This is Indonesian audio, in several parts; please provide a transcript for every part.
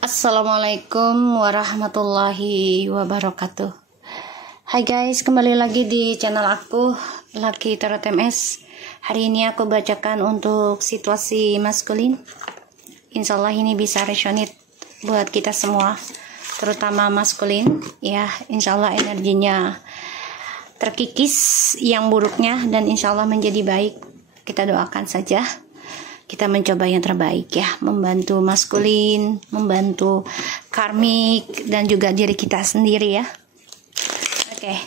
Assalamualaikum warahmatullahi wabarakatuh. Hai guys, kembali lagi di channel aku Lucky Tarot MS. Hari ini aku bacakan untuk situasi maskulin. Insya Allah ini bisa resonate buat kita semua, terutama maskulin ya. Insya Allah energinya terkikis yang buruknya dan insya Allah menjadi baik. Kita doakan saja. Kita mencoba yang terbaik ya, membantu maskulin, membantu karmik, dan juga diri kita sendiri ya. Oke.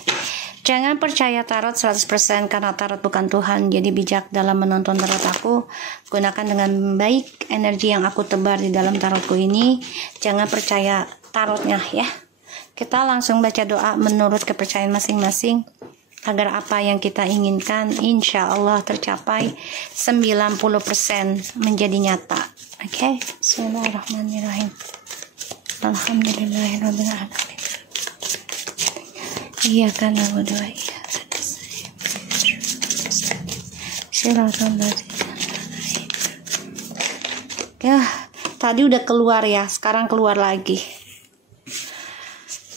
Jangan percaya tarot 100% karena tarot bukan Tuhan. Jadi bijak dalam menonton tarot aku. Gunakan dengan baik energi yang aku tebar di dalam tarotku ini. Jangan percaya tarotnya ya. Kita langsung baca doa menurut kepercayaan masing-masing, agar apa yang kita inginkan insya Allah tercapai 90% menjadi nyata. Oke, Bismillahirrahmanirrahim. Alhamdulillahirabbil alamin. Iyyaka na'budu wa iyyaka nasta'in. Shiratal ladzina an'amta 'alaihim. Ya, tadi udah keluar ya, sekarang keluar lagi.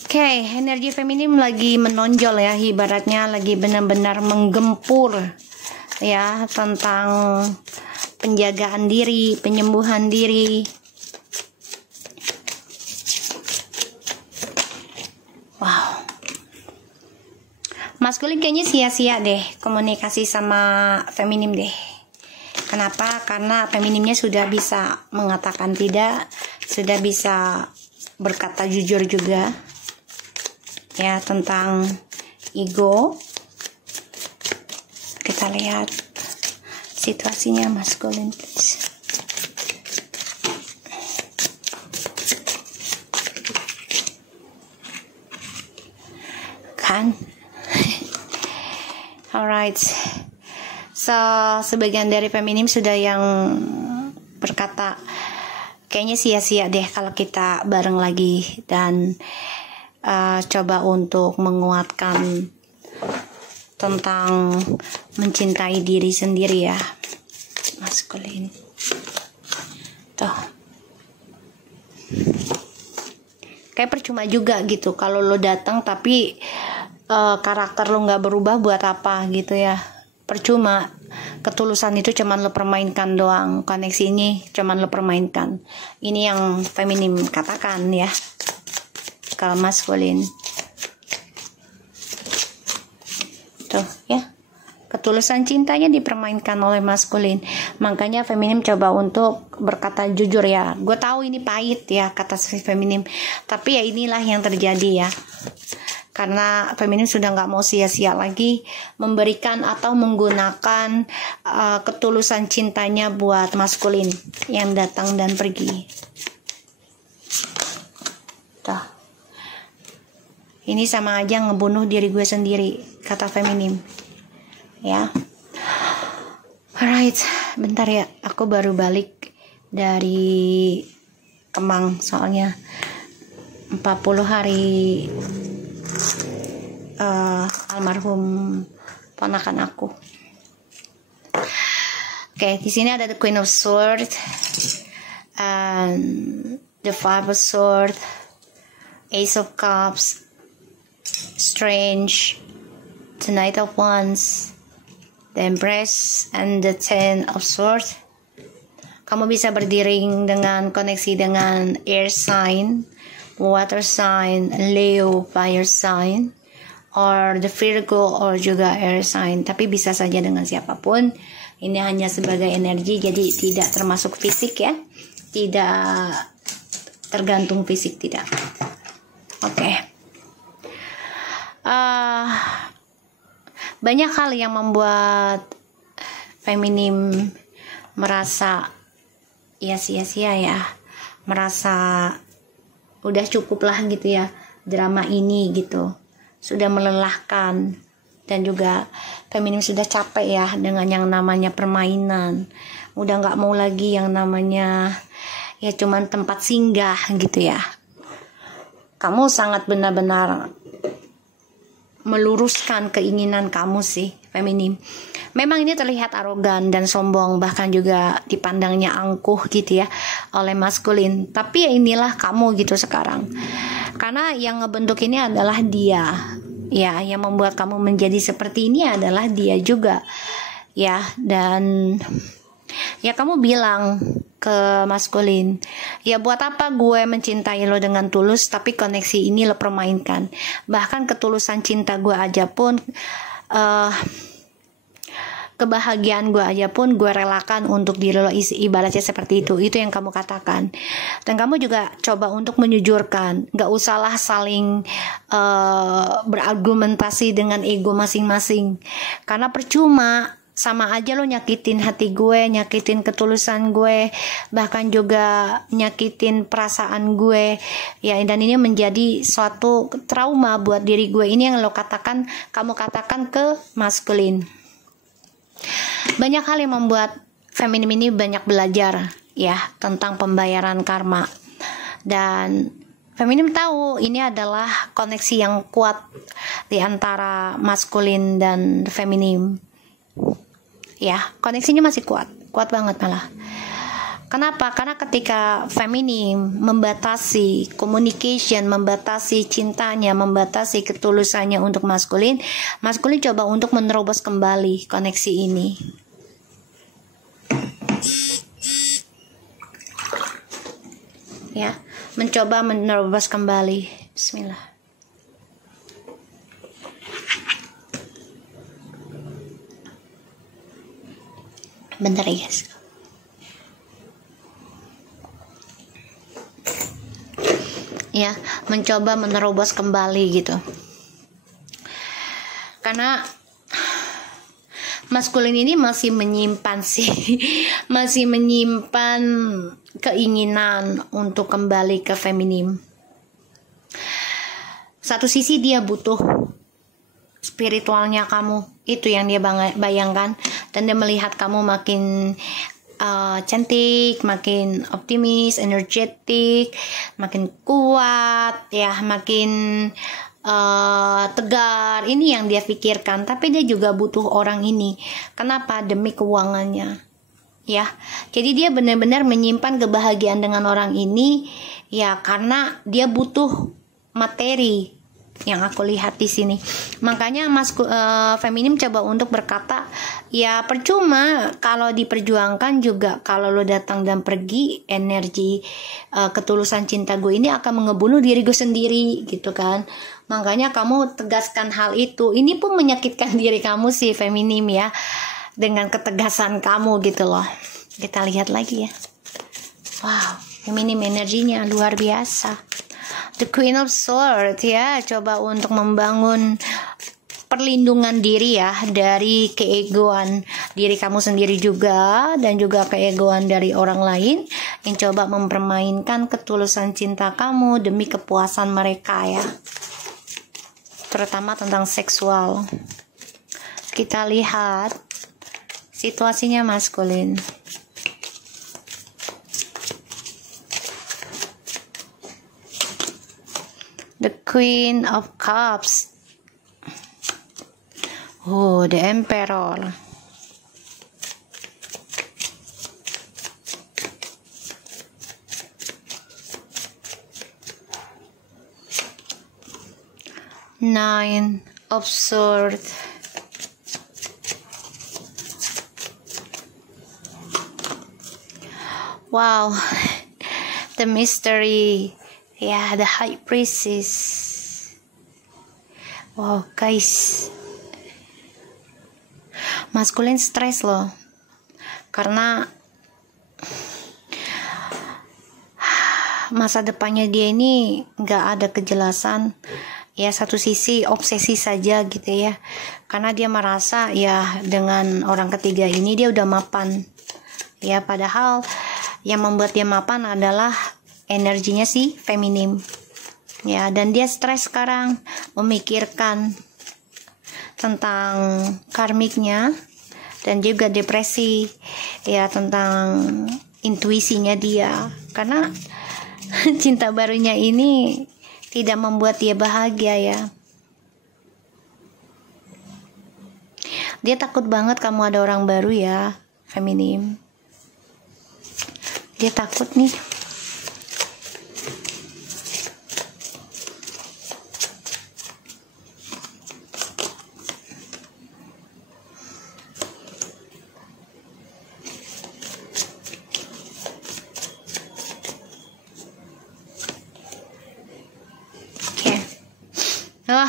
Oke, energi feminim lagi menonjol ya, ibaratnya lagi benar-benar menggempur ya, tentang penjagaan diri, penyembuhan diri. Wow. Maskulin kayaknya sia-sia deh komunikasi sama feminim deh. Kenapa? Karena feminimnya sudah bisa mengatakan tidak, sudah bisa berkata jujur juga ya, tentang ego. Kita lihat situasinya maskulin please. Kan alright, so sebagian dari feminim sudah yang berkata kayaknya sia-sia deh kalau kita bareng lagi, dan coba untuk menguatkan tentang mencintai diri sendiri ya, maskulin. Tuh, kayak percuma juga gitu kalau lo datang tapi karakter lo nggak berubah, buat apa gitu ya, percuma. Ketulusan itu cuman lo permainkan doang, koneksi ini cuman lo permainkan. Ini yang feminim katakan ya ke maskulin. Tuh ya, ketulusan cintanya dipermainkan oleh maskulin. Makanya feminim coba untuk berkata jujur ya. Gue tahu ini pahit ya kata feminim, tapi ya inilah yang terjadi ya. Karena feminim sudah nggak mau sia-sia lagi memberikan atau menggunakan ketulusan cintanya buat maskulin yang datang dan pergi. Tuh, ini sama aja ngebunuh diri gue sendiri, kata feminim ya. Alright, bentar ya, aku baru balik dari Kemang, soalnya 40 hari almarhum ponakan aku. Oke, di sini ada the Queen of Swords and the Five of Swords, Ace of Cups, Strange, the Knight of Wands, the Empress, and the Ten of Swords. Kamu bisa berdiri dengan koneksi dengan air sign, water sign, Leo fire sign, or the Virgo, or juga air sign. Tapi bisa saja dengan siapapun. Ini hanya sebagai energi, jadi tidak termasuk fisik ya, tidak tergantung fisik, tidak. Oke. Banyak hal yang membuat feminim merasa ya sia-sia ya, merasa udah cukup lah gitu ya drama ini gitu, sudah melelahkan, dan juga feminim sudah capek ya dengan yang namanya permainan, udah nggak mau lagi yang namanya ya cuman tempat singgah gitu ya. Kamu sangat benar-benar meluruskan keinginan kamu sih, feminim. Memang ini terlihat arogan dan sombong, bahkan juga dipandangnya angkuh gitu ya oleh maskulin. Tapi ya inilah kamu gitu sekarang. Karena yang ngebentuk ini adalah dia. Ya, yang membuat kamu menjadi seperti ini adalah dia juga. Ya, dan ya kamu bilang ke maskulin, ya buat apa gue mencintai lo dengan tulus tapi koneksi ini lo permainkan. Bahkan ketulusan cinta gue aja pun, kebahagiaan gue aja pun gue relakan untuk diri lo, ibaratnya seperti itu yang kamu katakan. Dan kamu juga coba untuk menyujurkan, gak usahlah saling berargumentasi dengan ego masing-masing, karena percuma. Sama aja lo nyakitin hati gue, nyakitin ketulusan gue, bahkan juga nyakitin perasaan gue. Ya, dan ini menjadi suatu trauma buat diri gue. Ini yang kamu katakan ke maskulin. Banyak hal yang membuat feminim ini banyak belajar ya tentang pembayaran karma. Dan feminim tahu ini adalah koneksi yang kuat di antara maskulin dan feminim. Ya, koneksinya masih kuat banget malah. Kenapa? Karena ketika feminim membatasi communication, membatasi cintanya, membatasi ketulusannya untuk maskulin coba untuk menerobos kembali koneksi ini. Ya, mencoba menerobos kembali. Bismillah. Bentar ya guys. Ya, mencoba menerobos kembali gitu. Karena maskulin ini masih menyimpan masih menyimpan keinginan untuk kembali ke feminim. Satu sisi dia butuh spiritualnya kamu, itu yang dia bayangkan. Dan dia melihat kamu makin cantik, makin optimis, energetik, makin kuat, ya, makin tegar. Ini yang dia pikirkan. Tapi dia juga butuh orang ini. Kenapa? Demi keuangannya. Ya, jadi dia benar-benar menyimpan kebahagiaan dengan orang ini, ya, karena dia butuh materi. Yang aku lihat di sini. Makanya feminim coba untuk berkata, ya percuma kalau diperjuangkan juga, kalau lo datang dan pergi, energi ketulusan cinta gue ini akan mengebunuh diri gue sendiri gitu kan. Makanya kamu tegaskan hal itu. Ini pun menyakitkan diri kamu sih feminim ya, dengan ketegasan kamu gitu loh. Kita lihat lagi ya. Wow, feminim energinya luar biasa. The Queen of Swords ya, coba untuk membangun perlindungan diri ya dari keegoan diri kamu sendiri juga, dan juga keegoan dari orang lain yang coba mempermainkan ketulusan cinta kamu demi kepuasan mereka ya, terutama tentang seksual. Kita lihat situasinya maskulin. The Queen of Cups. Oh, the Emperor. Nine of Swords. Wow, the mystery. Ya, the High Priestess. Wow, guys. Maskulin stres loh. Karena masa depannya dia ini gak ada kejelasan. Ya, satu sisi obsesi saja gitu ya. Karena dia merasa ya dengan orang ketiga ini dia udah mapan. Ya, padahal yang membuat dia mapan adalah energinya si feminim ya, dan dia stres sekarang memikirkan tentang karmiknya dan juga depresi ya, tentang intuisinya dia, karena cinta barunya ini tidak membuat dia bahagia ya. Dia takut banget kamu ada orang baru ya, feminim. Dia takut nih.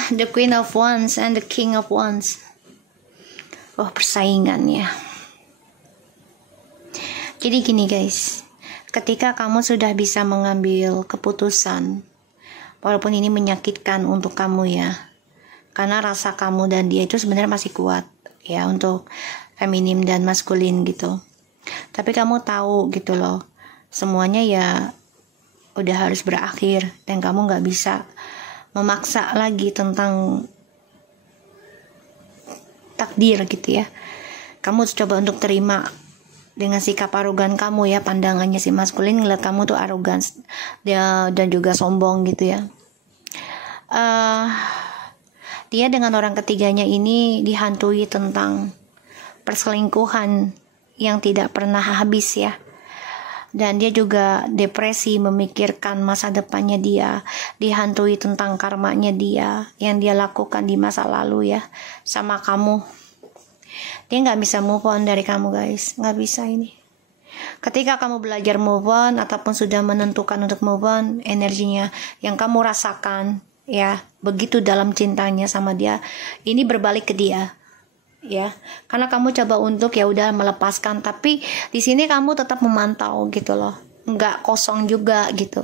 The Queen of Wands and the King of Wands. Oh, persaingan ya. Jadi gini guys, ketika kamu sudah bisa mengambil keputusan, walaupun ini menyakitkan untuk kamu ya, karena rasa kamu dan dia itu sebenarnya masih kuat ya untuk feminim dan maskulin gitu. Tapi kamu tahu gitu loh, semuanya ya udah harus berakhir dan kamu gak bisa memaksa lagi tentang takdir gitu ya. Kamu coba untuk terima dengan sikap arogan kamu ya, pandangannya si maskulin ngeliat kamu tuh arogan dan juga sombong gitu ya. Dia dengan orang ketiganya ini dihantui tentang perselingkuhan yang tidak pernah habis ya. Dan dia juga depresi memikirkan masa depannya dia, dihantui tentang karmanya dia yang dia lakukan di masa lalu ya sama kamu. Dia gak bisa move on dari kamu guys, gak bisa ini. Ketika kamu belajar move on ataupun sudah menentukan untuk move on, energinya yang kamu rasakan ya begitu dalam cintanya sama dia, ini berbalik ke dia. Ya, karena kamu coba untuk ya udah melepaskan, tapi di sini kamu tetap memantau gitu loh, nggak kosong juga gitu.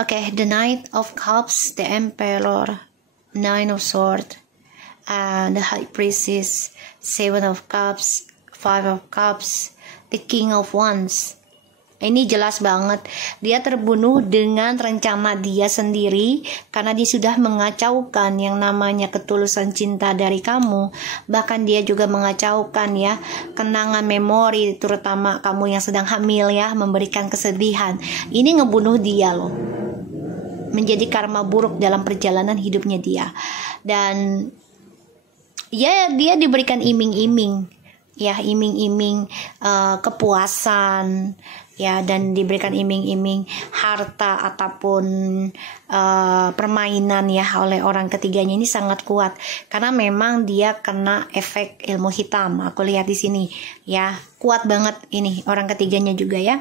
Oke, the Knight of Cups, the Emperor, Nine of Swords, the High Priestess, Seven of Cups, Five of Cups, the King of Wands. Ini jelas banget, dia terbunuh dengan rencana dia sendiri karena dia sudah mengacaukan yang namanya ketulusan cinta dari kamu. Bahkan dia juga mengacaukan ya kenangan memori, terutama kamu yang sedang hamil ya, memberikan kesedihan. Ini ngebunuh dia loh, menjadi karma buruk dalam perjalanan hidupnya dia. Dan ya dia diberikan iming-iming ya, iming-iming kepuasan ya, dan diberikan iming-iming harta ataupun permainan ya oleh orang ketiganya. Ini sangat kuat karena memang dia kena efek ilmu hitam. Aku lihat di sini ya, kuat banget ini orang ketiganya juga ya,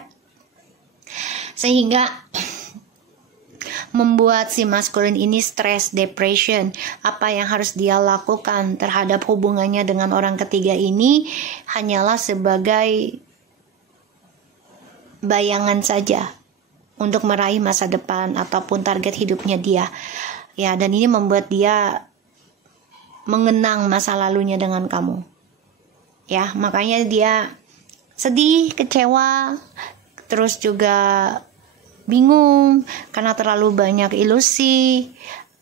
sehingga membuat si maskulin ini stres, depression. Apa yang harus dia lakukan terhadap hubungannya dengan orang ketiga ini hanyalah sebagai bayangan saja untuk meraih masa depan ataupun target hidupnya dia ya. Dan ini membuat dia mengenang masa lalunya dengan kamu ya, makanya dia sedih, kecewa, terus juga bingung karena terlalu banyak ilusi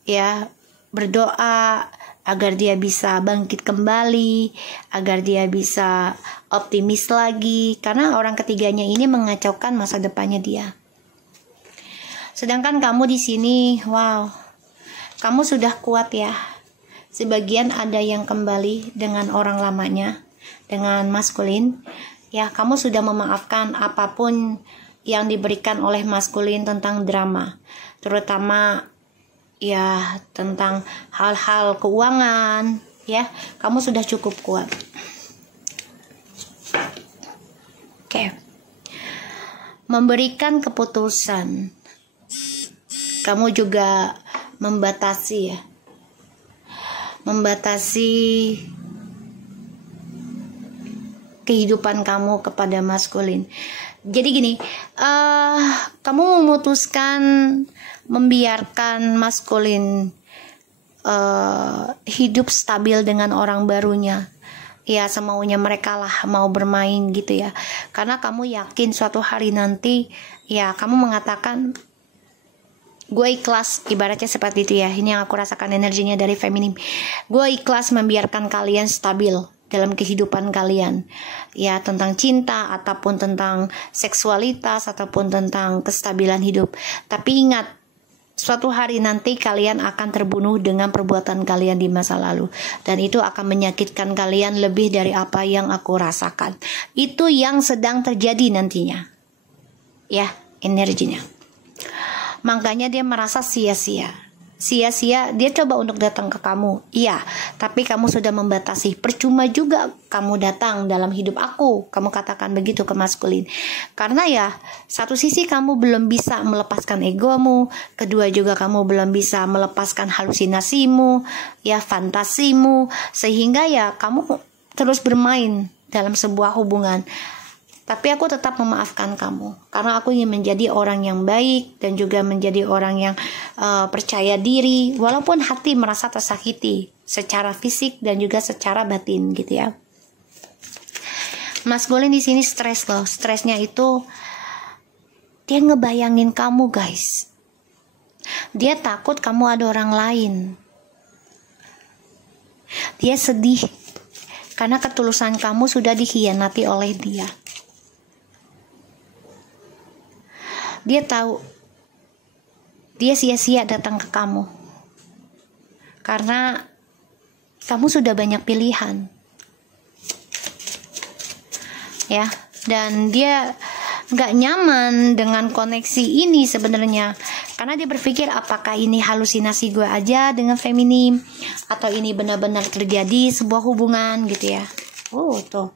ya. Berdoa agar dia bisa bangkit kembali, agar dia bisa optimis lagi, karena orang ketiganya ini mengacaukan masa depannya dia. Sedangkan kamu di sini, wow, kamu sudah kuat ya. Sebagian ada yang kembali dengan orang lamanya, dengan maskulin ya. Kamu sudah memaafkan apapun yang diberikan oleh maskulin tentang drama, terutama ya tentang hal-hal keuangan ya. Kamu sudah cukup kuat. Oke. Memberikan keputusan. Kamu juga membatasi ya, membatasi kehidupan kamu kepada maskulin. Jadi gini, kamu memutuskan membiarkan maskulin hidup stabil dengan orang barunya ya, semaunya mereka lah, mau bermain gitu ya. Karena kamu yakin suatu hari nanti ya, kamu mengatakan gue ikhlas, ibaratnya seperti itu ya. Ini yang aku rasakan energinya dari feminim. Gue ikhlas membiarkan kalian stabil dalam kehidupan kalian ya, tentang cinta ataupun tentang seksualitas ataupun tentang kestabilan hidup. Tapi ingat, suatu hari nanti kalian akan terbunuh dengan perbuatan kalian di masa lalu. Dan itu akan menyakitkan kalian lebih dari apa yang aku rasakan. Itu yang sedang terjadi nantinya. Ya, energinya. Makanya dia merasa sia-sia. Sia-sia, dia coba untuk datang ke kamu. Iya, tapi kamu sudah membatasi. Percuma juga kamu datang dalam hidup aku. Kamu katakan begitu ke maskulin. Karena ya, satu sisi kamu belum bisa melepaskan egomu. Kedua juga kamu belum bisa melepaskan halusinasimu, ya fantasimu. Sehingga ya kamu terus bermain dalam sebuah hubungan. Tapi aku tetap memaafkan kamu. Karena aku ingin menjadi orang yang baik. Dan juga menjadi orang yang percaya diri. Walaupun hati merasa tersakiti. Secara fisik dan juga secara batin gitu ya. Maskulin di sini stres loh. Stresnya itu dia ngebayangin kamu guys. Dia takut kamu ada orang lain. Dia sedih. Karena ketulusan kamu sudah dikhianati oleh dia. Dia tahu dia sia-sia datang ke kamu karena kamu sudah banyak pilihan, ya. Dan dia nggak nyaman dengan koneksi ini sebenarnya, karena dia berpikir apakah ini halusinasi gue aja dengan feminim atau ini benar-benar terjadi sebuah hubungan gitu ya. Oh tuh,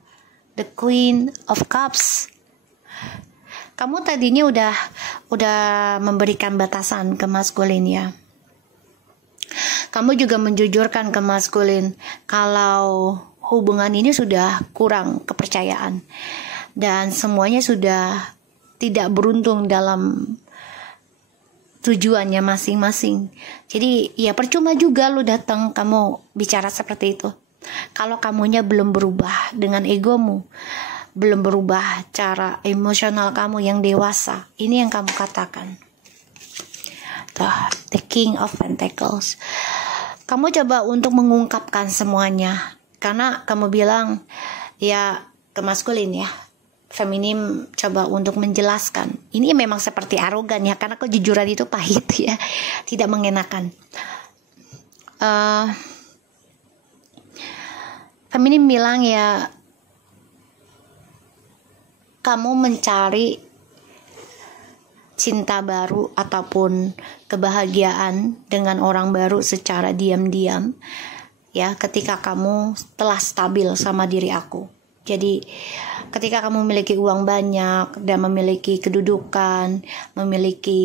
the Queen of Cups. Kamu tadinya udah memberikan batasan ke maskulin ya. Kamu juga menjujurkan ke maskulin kalau hubungan ini sudah kurang kepercayaan dan semuanya sudah tidak beruntung dalam tujuannya masing-masing. Jadi ya percuma juga lu datang kamu bicara seperti itu. Kalau kamunya belum berubah dengan egomu, belum berubah cara emosional kamu yang dewasa. Ini yang kamu katakan. The King of Pentacles. Kamu coba untuk mengungkapkan semuanya. Karena kamu bilang ya ke maskulin ya. Feminim coba untuk menjelaskan. Ini memang seperti arogan ya. Karena kejujuran itu pahit ya. Tidak mengenakan. Feminim bilang ya, kamu mencari cinta baru ataupun kebahagiaan dengan orang baru secara diam-diam ya, ketika kamu telah stabil sama diri aku. Jadi ketika kamu memiliki uang banyak dan memiliki kedudukan, memiliki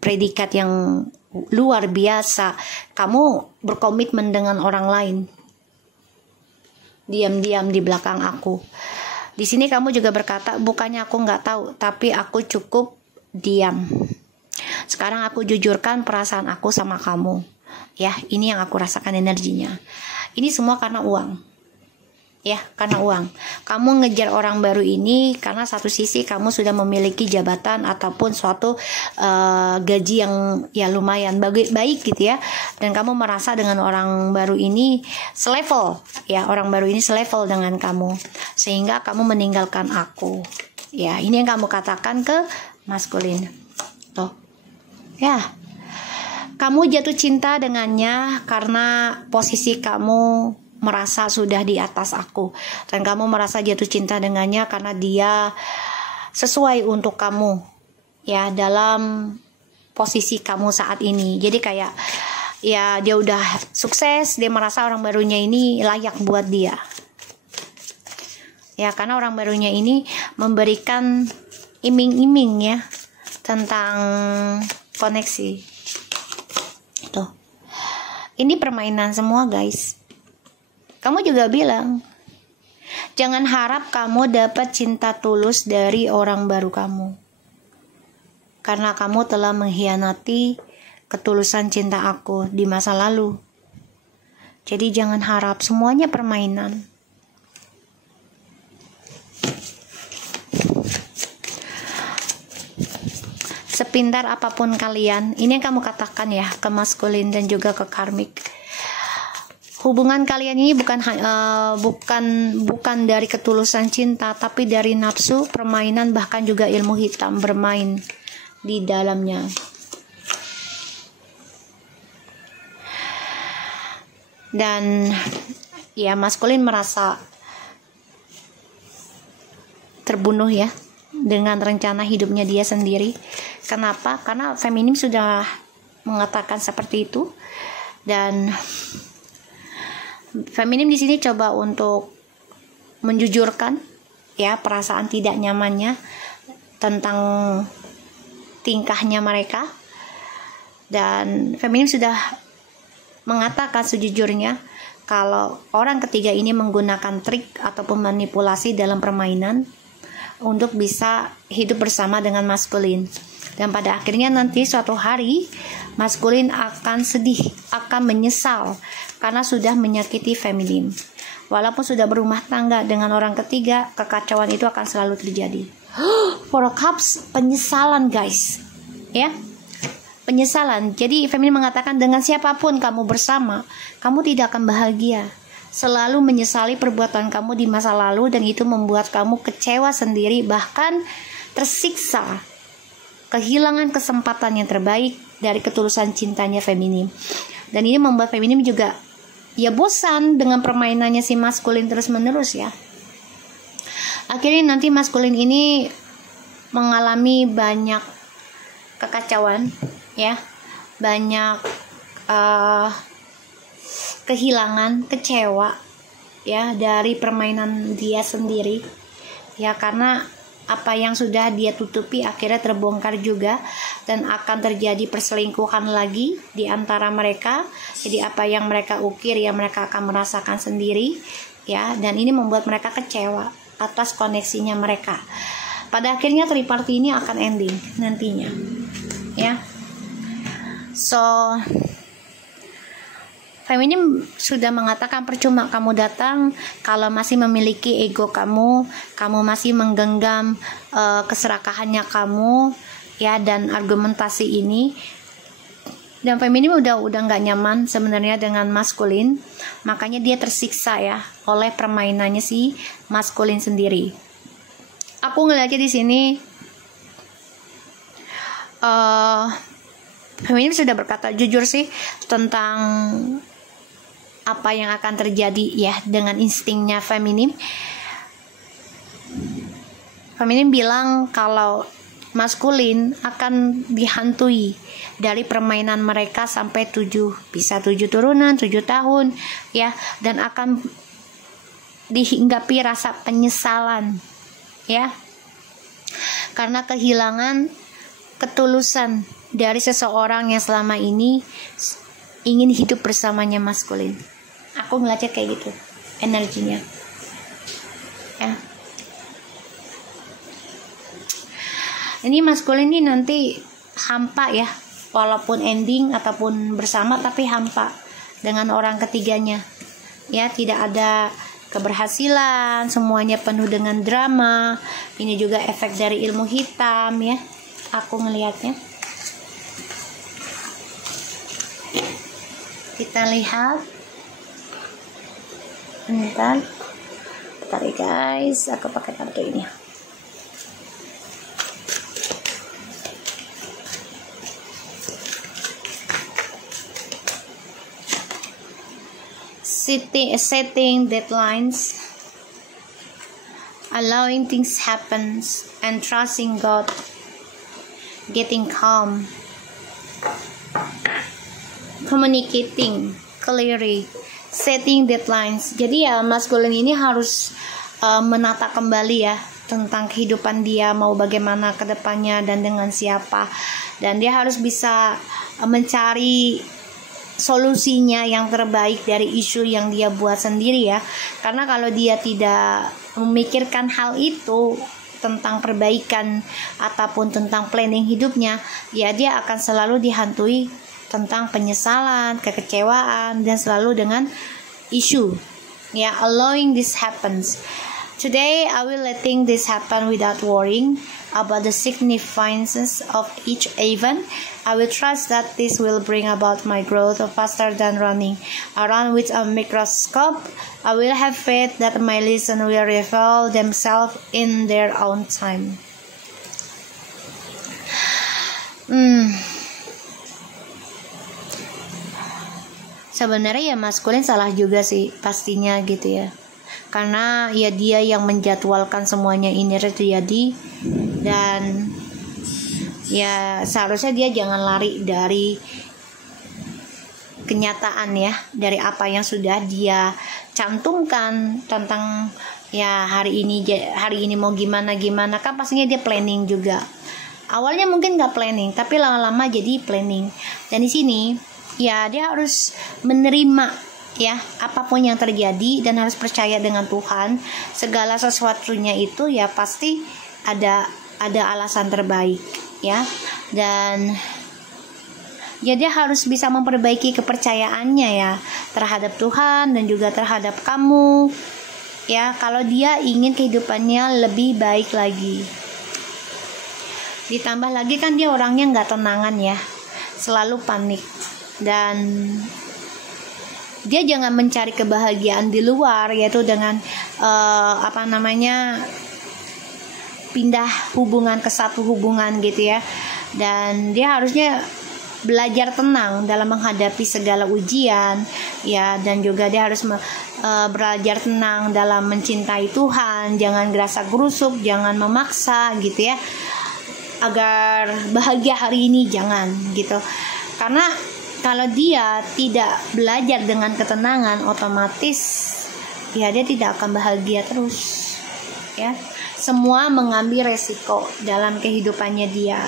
predikat yang luar biasa, kamu berkomitmen dengan orang lain diam-diam di belakang aku. Di sini kamu juga berkata, bukannya aku nggak tahu, tapi aku cukup diam. Sekarang aku jujurkan perasaan aku sama kamu. Ya, ini yang aku rasakan energinya. Ini semua karena uang. Ya, karena uang. Kamu ngejar orang baru ini karena satu sisi kamu sudah memiliki jabatan ataupun suatu gaji yang ya lumayan baik gitu ya. Dan kamu merasa dengan orang baru ini selevel. Ya, orang baru ini selevel dengan kamu. Sehingga kamu meninggalkan aku. Ya, ini yang kamu katakan ke maskulin. Tuh. Ya. Kamu jatuh cinta dengannya karena posisi kamu merasa sudah di atas aku, dan kamu merasa jatuh cinta dengannya karena dia sesuai untuk kamu ya dalam posisi kamu saat ini. Jadi kayak ya dia udah sukses, dia merasa orang barunya ini layak buat dia ya, karena orang barunya ini memberikan iming-iming ya tentang koneksi. Tuh, ini permainan semua guys. Kamu juga bilang, jangan harap kamu dapat cinta tulus dari orang baru kamu. Karena kamu telah mengkhianati ketulusan cinta aku di masa lalu. Jadi jangan harap, semuanya permainan. Sepintar apapun kalian, ini yang kamu katakan ya ke maskulin dan juga ke karmik. Hubungan kalian ini bukan dari ketulusan cinta, tapi dari nafsu, permainan, bahkan juga ilmu hitam bermain di dalamnya. dan ya maskulin merasa terbunuh ya dengan rencana hidupnya dia sendiri. Kenapa? Karena feminim sudah mengatakan seperti itu, dan feminim di sini coba untuk menjujurkan ya perasaan tidak nyamannya tentang tingkahnya mereka, dan feminim sudah mengatakan sejujurnya kalau orang ketiga ini menggunakan trik ataupun manipulasi dalam permainan untuk bisa hidup bersama dengan maskulin, dan pada akhirnya nanti suatu hari maskulin akan sedih, akan menyesal karena sudah menyakiti feminim. Walaupun sudah berumah tangga dengan orang ketiga, kekacauan itu akan selalu terjadi. Four of Cups, penyesalan guys, ya, penyesalan. Jadi feminim mengatakan dengan siapapun kamu bersama, kamu tidak akan bahagia. Selalu menyesali perbuatan kamu di masa lalu, dan itu membuat kamu kecewa sendiri, bahkan tersiksa, kehilangan kesempatan yang terbaik dari ketulusan cintanya feminim. Dan ini membuat feminim juga ya bosan dengan permainannya si maskulin terus menerus ya. Akhirnya nanti maskulin ini mengalami banyak kekacauan ya, banyak kehilangan, kecewa ya dari permainan dia sendiri ya, karena apa yang sudah dia tutupi akhirnya terbongkar juga, dan akan terjadi perselingkuhan lagi di antara mereka. Jadi apa yang mereka ukir ya mereka akan merasakan sendiri ya, dan ini membuat mereka kecewa atas koneksinya mereka. Pada akhirnya triparty ini akan ending nantinya ya. So feminim sudah mengatakan percuma kamu datang kalau masih memiliki ego kamu masih menggenggam keserakahannya kamu ya, dan argumentasi ini. Dan feminim udah nggak nyaman sebenarnya dengan maskulin, makanya dia tersiksa ya oleh permainannya si maskulin sendiri. Aku ngeliatnya di sini feminim sudah berkata jujur sih tentang apa yang akan terjadi ya dengan instingnya feminim. Feminim bilang kalau maskulin akan dihantui dari permainan mereka sampai 7 turunan, 7 tahun ya, dan akan dihinggapi rasa penyesalan ya, karena kehilangan ketulusan dari seseorang yang selama ini ingin hidup bersamanya maskulin. Aku ngeliatnya kayak gitu energinya ya. Ini maskulin ini nanti hampa ya, walaupun ending ataupun bersama tapi hampa dengan orang ketiganya ya, tidak ada keberhasilan, semuanya penuh dengan drama. Ini juga efek dari ilmu hitam ya, aku ngelihatnya. Kita lihat bentar ya guys, aku pakai kartu ini. Setting deadlines, allowing things happen, and trusting God, getting calm, communicating clearly, setting deadlines. Jadi ya maskulin ini harus menata kembali ya tentang kehidupan dia, mau bagaimana ke depannya dan dengan siapa, dan dia harus bisa mencari solusinya yang terbaik dari isu yang dia buat sendiri ya. Karena kalau dia tidak memikirkan hal itu tentang perbaikan ataupun tentang planning hidupnya, ya dia akan selalu dihantui tentang penyesalan, kekecewaan, dan selalu dengan isu ya. Allowing this happens. Today I will letting this happen without worrying about the significances of each event. I will trust that this will bring about my growth faster than running around with a microscope. I will have faith that my lesson will reveal themselves in their own time. sebenarnya ya maskulin salah juga sih pastinya gitu ya, karena ya dia yang menjadwalkan semuanya ini terjadi, dan ya seharusnya dia jangan lari dari kenyataan ya, dari apa yang sudah dia cantumkan tentang ya hari ini mau gimana kan pastinya dia planning juga. Awalnya mungkin nggak planning, tapi lama-lama jadi planning. Dan di sini ya dia harus menerima ya apapun yang terjadi, dan harus percaya dengan Tuhan. Segala sesuatunya itu ya pasti ada alasan terbaik ya. Dan ya dia harus bisa memperbaiki kepercayaannya ya terhadap Tuhan dan juga terhadap kamu ya, kalau dia ingin kehidupannya lebih baik lagi. Ditambah lagi kan dia orangnya nggak tenangan ya, selalu panik, dan dia jangan mencari kebahagiaan di luar, yaitu dengan pindah hubungan ke satu hubungan gitu ya. Dan dia harusnya belajar tenang dalam menghadapi segala ujian ya, dan juga dia harus belajar tenang dalam mencintai Tuhan, jangan gerasa gerusuk, jangan memaksa gitu ya agar bahagia hari ini, jangan gitu. Karena kalau dia tidak belajar dengan ketenangan, otomatis ya dia tidak akan bahagia terus ya. Semua mengambil resiko dalam kehidupannya dia.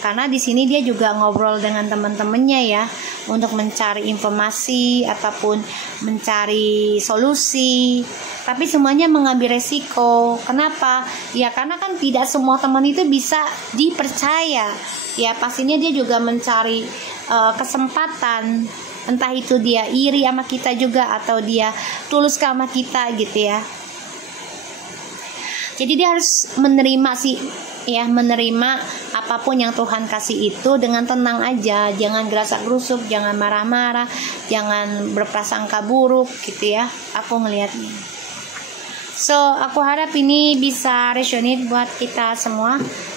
Karena di sini dia juga ngobrol dengan teman-temannya ya, untuk mencari informasi ataupun mencari solusi. Tapi semuanya mengambil resiko. Kenapa? Ya karena kan tidak semua teman itu bisa dipercaya. Ya pastinya dia juga mencari kesempatan. Entah itu dia iri sama kita juga, atau dia tulus sama kita gitu ya. Jadi dia harus menerima menerima apapun yang Tuhan kasih itu dengan tenang aja, jangan gerasa gerusuk, jangan marah-marah, jangan berprasangka buruk gitu ya. Aku ngelihatnya. So aku harap ini bisa resonate buat kita semua.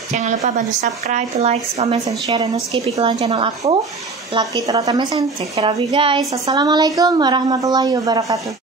Jangan lupa bantu subscribe, like, comment, and share, dan skip iklan channel aku, Lucky Tarot TMS. Take care of you guys. Assalamualaikum warahmatullahi wabarakatuh.